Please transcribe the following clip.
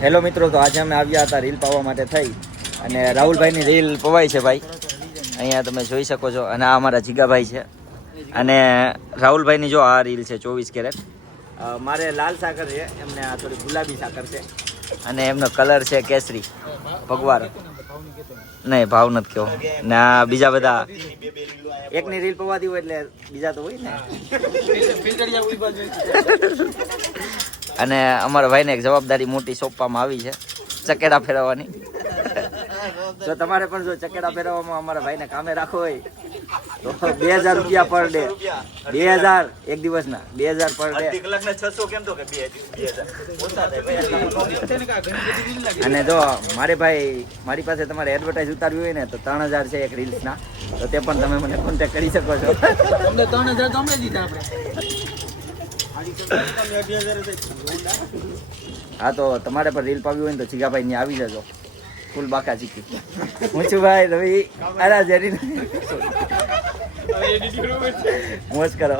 Hello મિત્રો, તો આજે અમે આવ્યા હતા રીલ પાવા માટે થઈ અને રાહુલભાઈની રીલ પવાય છે ભાઈ. અહીંયા તમે જોઈ શકો છો. અને આ અમારા જીગાભાઈ છે. અને રાહુલભાઈની જો આ રીલ છે 24 કેરેટ. મારે લાલ સાકર છે, એમને આ થોડી ગુલાબી સાકર છે અને એમનો કલર છે કેસરી ભગવાર. નહીં, ભાવ નથી કહો ને. આ બીજા બધા એકની રીલ પવાતી હોય એટલે બીજા તો હોય ને. અને અમારા ભાઈને એક જવાબદારી મોટી સોંપવામાં આવી છે, ચકેડા ફેરવવાની. તો તમારે પણ જો ચકેડા ફેરવવામાં અમારા ભાઈને કામે રાખવો હોય તો 2000 રૂપિયા પર ડે. 2000 એક દિવસના 2000 પર ડે. અને જો મારી પાસે તમારે એડવર્ટાઇઝ ઉતારવી હોય ને તો 3000 છે એક રીલ્સના. તો તે પણ તમે મને કોન્ટેક્ટ કરી શકો છો. અમને 3000 તો અમને દીધા આપણે. હા, તો તમારે પણ રીલ પાવી હોય ને તો જીગાભાઈ ને આવી જજો. ફૂલ બાકા ચીકી. હું છું ભાઈ રવિ. અરે જેરી મોજ કરો.